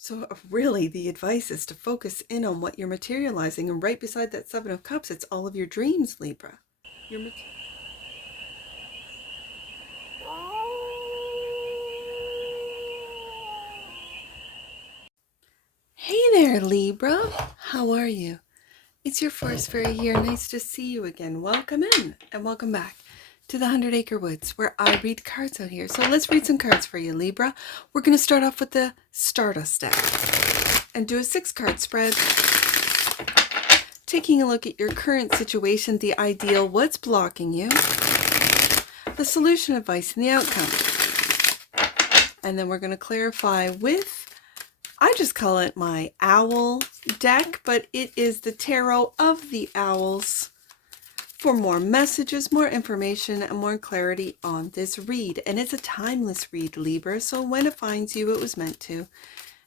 So really the advice is to focus in on what you're materializing, and right beside that Seven of Cups, it's all of your dreams, Libra. Hey there, Libra. How are you? It's your forest fairy here. Nice to see you again. Welcome in and welcome back to the 100-Acre Woods, where I read cards out here. So let's read some cards for you, Libra. We're going to start off with the Stardust deck and do a 6-card spread, taking a look at your current situation, the ideal, what's blocking you, the solution, advice, and the outcome. And then we're going to clarify with, I just call it my owl deck, but it is the Tarot of the Owls for more messages, more information, and more clarity on this read. And it's a timeless read, Libra, so when it finds you, it was meant to.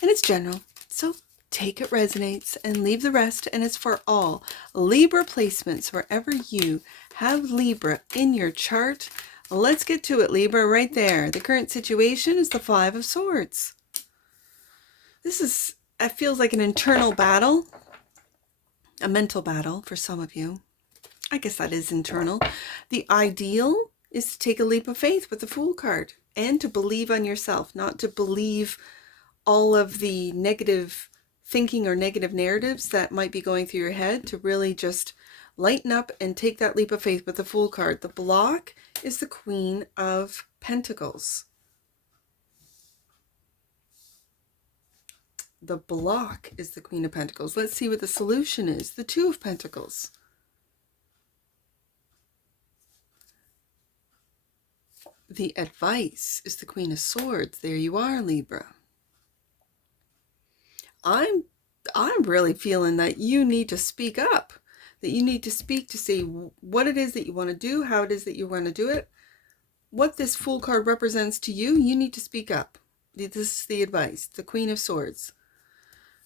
And it's general, so take it resonates and leave the rest, and it's for all Libra placements wherever you have Libra in your chart. Let's get to it, Libra, right there. The current situation is the Five of Swords. It feels like an internal battle, a mental battle for some of you. I guess that is internal. The ideal is to take a leap of faith with the Fool card and to believe on yourself, not to believe all of the negative thinking or negative narratives that might be going through your head, to really just lighten up and take that leap of faith with the Fool card. The block is the Queen of Pentacles. The block is the Queen of Pentacles. Let's see what the solution is. The Two of Pentacles. The advice is the Queen of Swords. There you are, Libra. I'm really feeling that you need to speak up, that you need to speak to say what it is that you want to do, how it is that you want to do it, what this Fool card represents to you. You need to speak up. This is the advice, the Queen of Swords.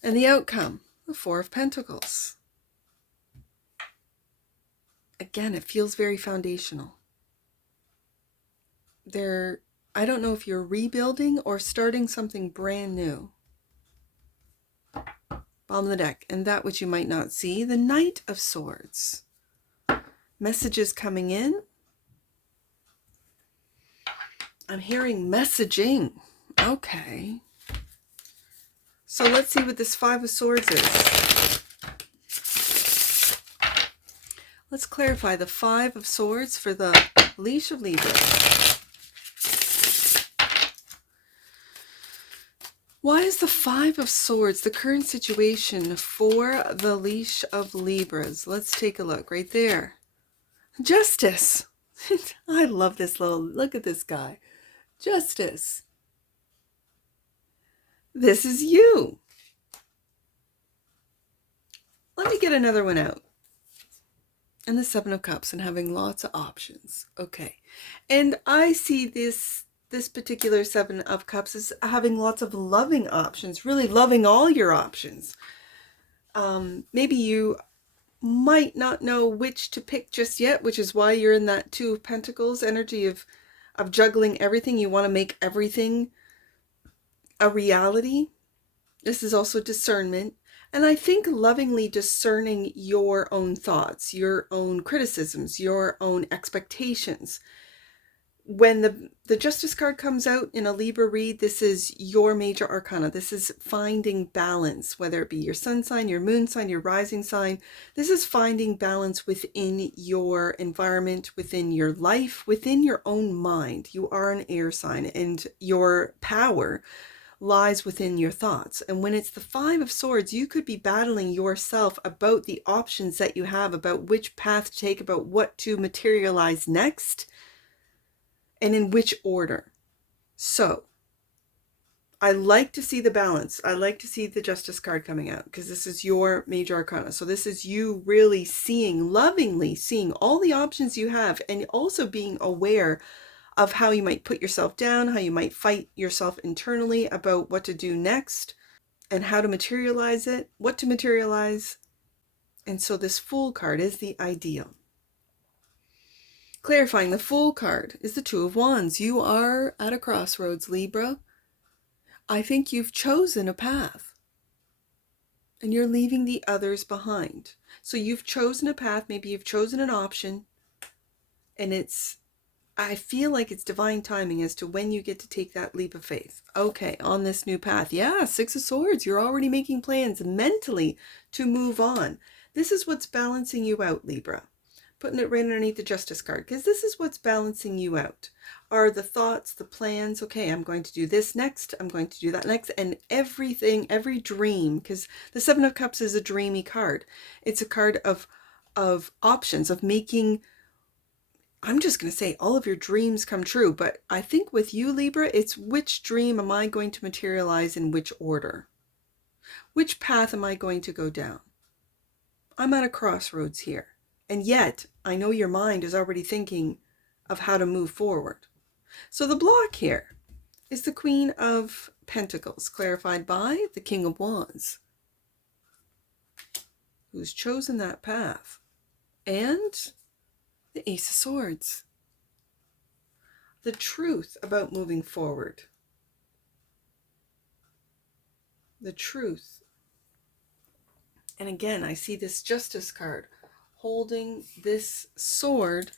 And the outcome, the Four of Pentacles. Again, it feels very foundational. I don't know if you're rebuilding or starting something brand new. Bottom of the deck, and that which you might not see, the Knight of Swords. Messages coming in. I'm hearing messaging. Okay. So let's see what this Five of Swords is. Let's clarify the Five of Swords for the Leash of Libra. Why is the Five of Swords the current situation for the Leash of Libras? Let's take a look right there. Justice. I love this look at this guy. Justice. This is you. Let me get another one out. And the Seven of Cups, and having lots of options. Okay. And I see this particular Seven of Cups is having lots of loving options, really loving all your options. Maybe you might not know which to pick just yet, which is why you're in that Two of Pentacles energy of juggling everything. You want to make everything a reality. This is also discernment. And I think lovingly discerning your own thoughts, your own criticisms, your own expectations. When the Justice card comes out in a Libra read, this is your major arcana. This is finding balance, whether it be your sun sign, your moon sign, your rising sign. This is finding balance within your environment, within your life, within your own mind. You are an air sign, and your power lies within your thoughts. And when it's the Five of Swords, you could be battling yourself about the options that you have, about which path to take, about what to materialize next, and in which order. So I like to see the balance. I like to see the Justice card coming out, because this is your major arcana. So this is you really seeing, lovingly seeing all the options you have, and also being aware of how you might put yourself down, how you might fight yourself internally about what to do next, and how to materialize it, what to materialize. And so this Fool card is the ideal. Clarifying, the Fool card is the Two of Wands. You are at a crossroads, Libra. I think you've chosen a path and you're leaving the others behind. So you've chosen a path, maybe you've chosen an option, and I feel like it's divine timing as to when you get to take that leap of faith. Okay, on this new path. Yeah, Six of Swords. You're already making plans mentally to move on. This is what's balancing you out, Libra. Putting it right underneath the Justice card, because this is what's balancing you out. Are the thoughts, the plans, okay, I'm going to do this next, I'm going to do that next, and everything, every dream, because the Seven of Cups is a dreamy card. It's a card of options, of making, I'm just going to say, all of your dreams come true. But I think with you, Libra, it's which dream am I going to materialize in which order? Which path am I going to go down? I'm at a crossroads here. And yet, I know your mind is already thinking of how to move forward. So the block here is the Queen of Pentacles, clarified by the King of Wands, who's chosen that path, and the Ace of Swords. The truth about moving forward. The truth. And again, I see this Justice card holding this sword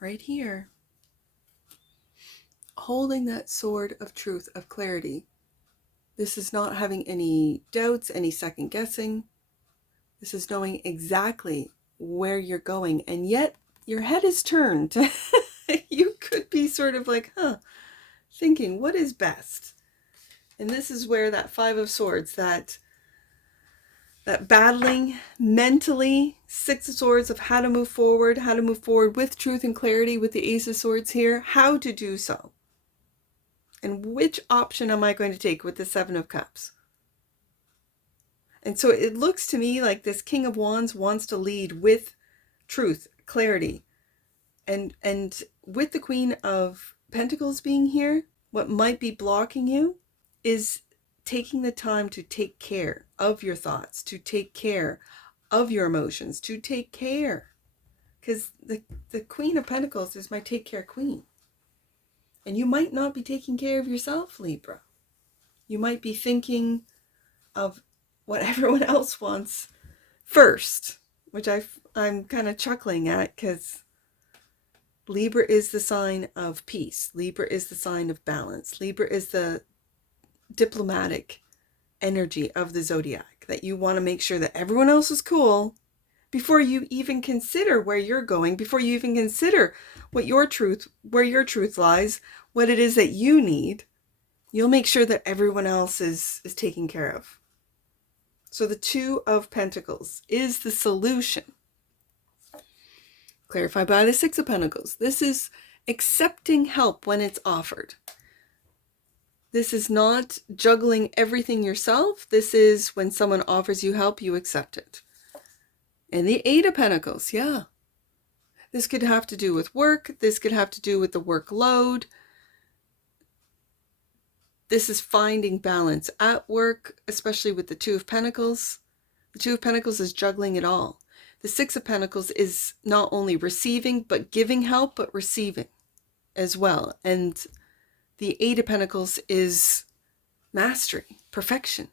right here. Holding that sword of truth, of clarity. This is not having any doubts, any second guessing. This is knowing exactly where you're going, and yet your head is turned. You could be sort of like, thinking, what is best? And this is where that Five of Swords, that battling mentally, Six of Swords, of how to move forward with truth and clarity, with the Ace of Swords here, how to do so. And which option am I going to take with the Seven of Cups? And so it looks to me like this King of Wands wants to lead with truth, clarity. And with the Queen of Pentacles being here, what might be blocking you is taking the time to take care of your thoughts, to take care of your emotions, to take care. Because the Queen of Pentacles is my take care queen. And you might not be taking care of yourself, Libra. You might be thinking of what everyone else wants first, which I'm kind of chuckling at, because Libra is the sign of peace. Libra is the sign of balance. Libra is the diplomatic energy of the zodiac, that you want to make sure that everyone else is cool before you even consider where you're going, before you even consider where your truth lies, what it is that you need. You'll make sure that everyone else is taken care of. So the Two of Pentacles is the solution, clarified by the Six of Pentacles. This is accepting help when it's offered. This is not juggling everything yourself. This is when someone offers you help, you accept it. And the Eight of Pentacles, yeah. This could have to do with work. This could have to do with the workload. This is finding balance at work, especially with the Two of Pentacles. The Two of Pentacles is juggling it all. The Six of Pentacles is not only receiving, but giving help, but receiving as well. And the Eight of Pentacles is mastery, perfection.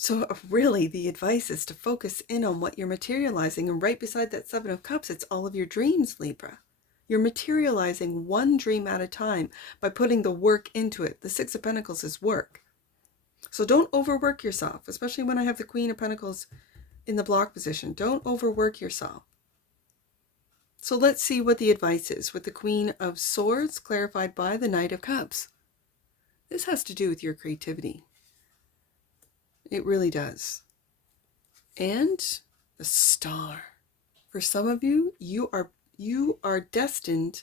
So really the advice is to focus in on what you're materializing. And right beside that Seven of Cups, it's all of your dreams, Libra. You're materializing one dream at a time by putting the work into it. The Six of Pentacles is work. So don't overwork yourself, especially when I have the Queen of Pentacles in the block position. Don't overwork yourself. So let's see what the advice is with the Queen of Swords, clarified by the Knight of Cups. This has to do with your creativity. It really does. And the Star. For some of you, you are destined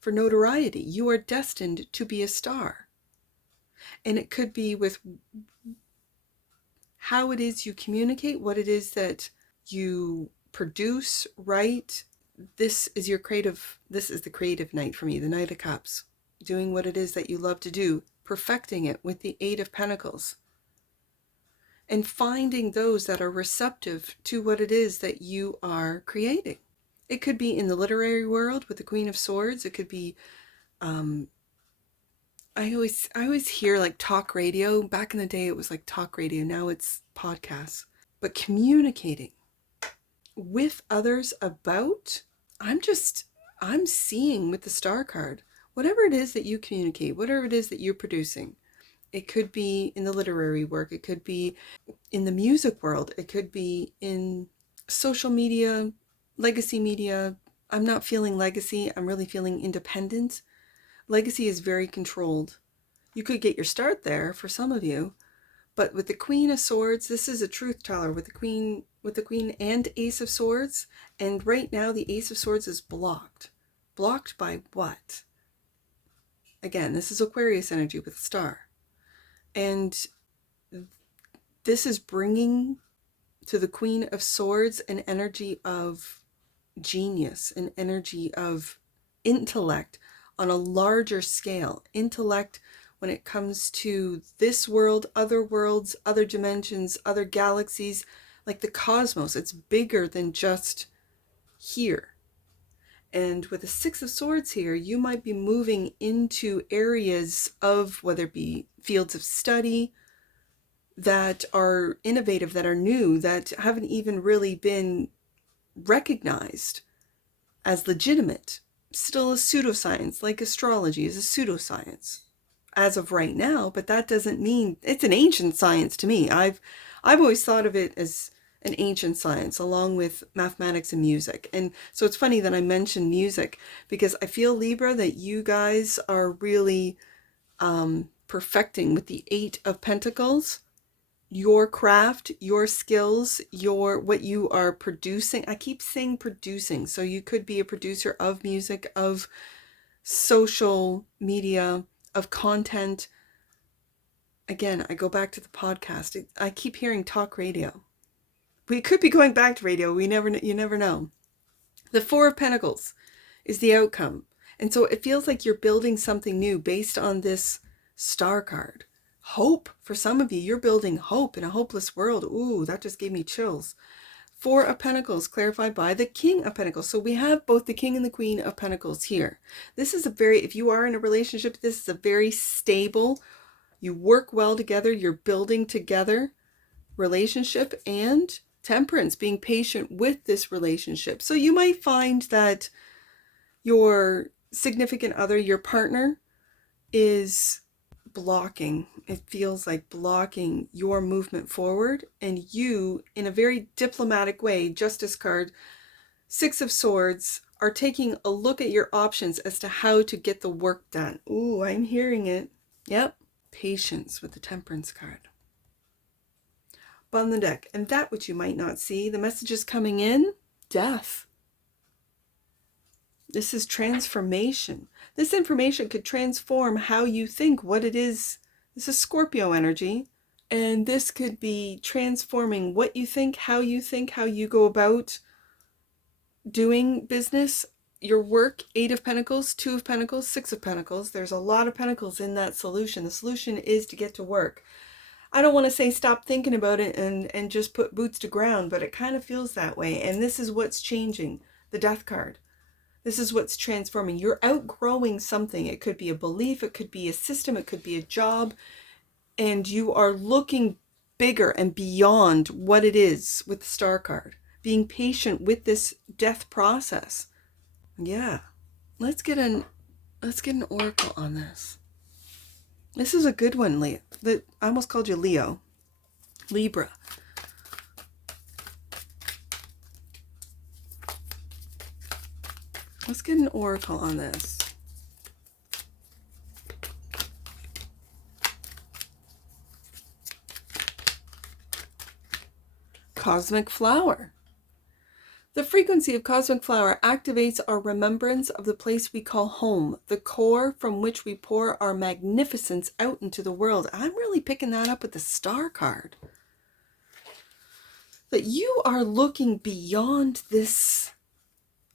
for notoriety. You are destined to be a star. And it could be with how it is you communicate, what it is that you produce, write. This is the creative night for me, the Knight of Cups. Doing what it is that you love to do, perfecting it with the Eight of Pentacles. And finding those that are receptive to what it is that you are creating. It could be in the literary world with the Queen of Swords. It could be I always hear like talk radio. Back in the day, it was like talk radio. Now it's podcasts. But communicating with others about, I'm seeing with the star card, whatever it is that you communicate, whatever it is that you're producing. It could be in the literary work. It could be in the music world. It could be in social media, legacy media. I'm not feeling legacy. I'm really feeling independent. Legacy is very controlled. You could get your start there for some of you, but with the Queen of Swords, this is a truth teller with the Queen and Ace of Swords, and right now the Ace of Swords is blocked. Blocked by what? Again, this is Aquarius energy with a star. And this is bringing to the Queen of Swords an energy of genius, an energy of intellect on a larger scale. Intellect when it comes to this world, other worlds, other dimensions, other galaxies, like the cosmos. It's bigger than just here. And with the Six of Swords here, you might be moving into areas of, whether it be fields of study that are innovative, that are new, that haven't even really been recognized as legitimate. Still a pseudoscience, like astrology is a pseudoscience as of right now, but that doesn't mean it's an ancient science to me. I've always thought of it as an ancient science along with mathematics and music. And so it's funny that I mentioned music, because I feel, Libra, that you guys are really perfecting with the Eight of Pentacles your craft, your skills, what you are producing. I keep saying producing, so you could be a producer of music, of social media, of content. Again, I go back to the podcast. I keep hearing talk radio. We could be going back to radio. You never know. The Four of Pentacles is the outcome. And so it feels like you're building something new based on this star card. Hope. For some of you, you're building hope in a hopeless world. Ooh, that just gave me chills. Four of Pentacles clarified by the King of Pentacles. So we have both the King and the Queen of Pentacles here. This is if you are in a relationship, this is a very stable, you work well together, you're building together relationship, and Temperance, being patient with this relationship. So you might find that your significant other, your partner, is blocking. It feels like blocking your movement forward, and you, in a very diplomatic way, Justice card, Six of Swords, are taking a look at your options as to how to get the work done. Ooh, I'm hearing it. Yep. Patience with the Temperance card. On the deck, and that which you might not see, the messages coming in, death. This is transformation. This information could transform how you think, what it is. This is Scorpio energy. And this could be transforming what you think, how you go about doing business, your work. Eight of Pentacles, Two of Pentacles, Six of Pentacles. There's a lot of pentacles in that solution. The solution is to get to work. I don't want to say stop thinking about it and just put boots to ground, but it kind of feels that way. And this is what's changing. The Death card. This is what's transforming. You're outgrowing something. It could be a belief, it could be a system, it could be a job, and you are looking bigger and beyond what it is with the Star card. Being patient with this death process. Yeah. Let's get an oracle on this. This is a good one, Leo. I almost called you Leo. Libra. Let's get an oracle on this. Cosmic Flower. The frequency of Cosmic Flower activates our remembrance of the place we call home, the core from which we pour our magnificence out into the world. I'm really picking that up with the Star card. That you are looking beyond this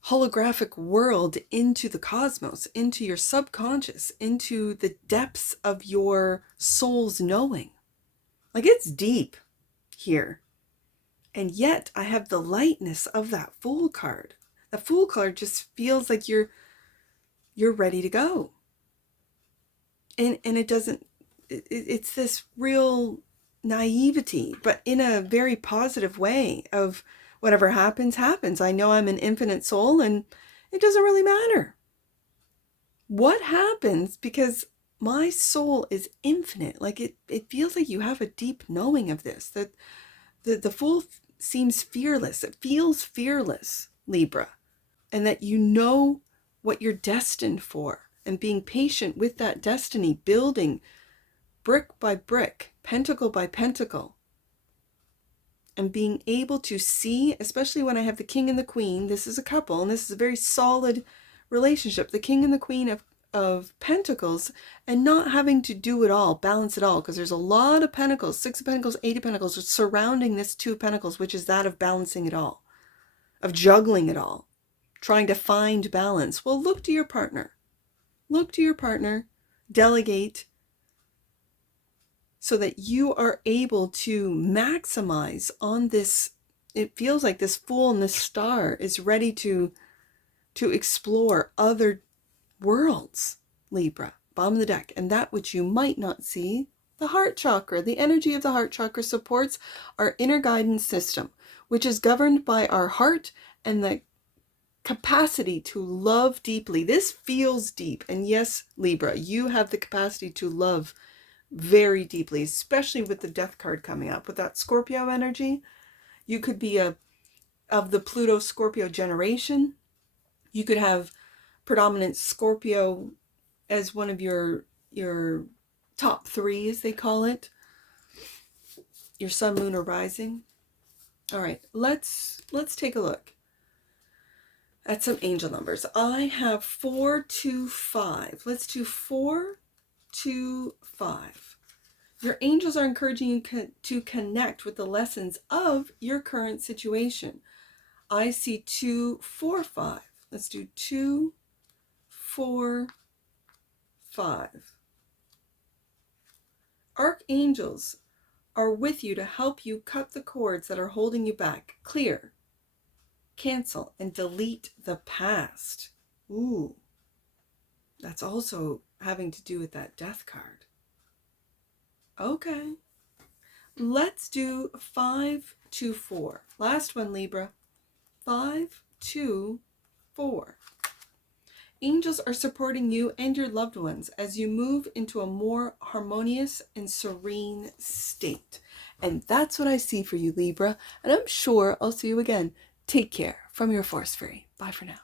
holographic world into the cosmos, into your subconscious, into the depths of your soul's knowing. Like, it's deep here. And yet I have the lightness of that Fool card. The Fool card just feels like you're ready to go. And it doesn't, it's this real naivety, but in a very positive way of whatever happens, happens. I know I'm an infinite soul and it doesn't really matter what happens because my soul is infinite. Like it feels like you have a deep knowing of this, that the Fool seems fearless. It feels fearless, Libra, and that you know what you're destined for and being patient with that destiny, building brick by brick, pentacle by pentacle, and being able to see, especially when I have the King and the Queen, this is a couple, and this is a very solid relationship, the King and the Queen of Pentacles, and not having to do it all, balance it all, because there's a lot of Pentacles, 6 of Pentacles, 8 of Pentacles, surrounding this 2 of Pentacles, which is that of balancing it all, of juggling it all, trying to find balance. Well, look to your partner. Look to your partner, delegate, so that you are able to maximize on this. It feels like this Fool and this Star is ready to explore other worlds, Libra, bottom of the deck, and that which you might not see. The heart chakra, the energy of the heart chakra supports our inner guidance system, which is governed by our heart and the capacity to love deeply. This feels deep, and yes, Libra, you have the capacity to love very deeply, especially with the Death card coming up. With that Scorpio energy, you could be of the Pluto Scorpio generation. You could have predominant Scorpio as one of your top 3, as they call it, your sun, moon, or rising. All right, let's take a look at some angel numbers. I have 4, 2, 5. Let's do 4, 2, 5. Your angels are encouraging you to connect with the lessons of your current situation. I see 2, 4, 5. Let's do 2, 4, 5. Archangels are with you to help you cut the cords that are holding you back. Clear, cancel, and delete the past. Ooh, that's also having to do with that Death card. Okay. Let's do 5, 2, 4. Last one, Libra. 5, 2, 4. Angels are supporting you and your loved ones as you move into a more harmonious and serene state. And that's what I see for you, Libra. And I'm sure I'll see you again. Take care from your Force Fairy. Bye for now.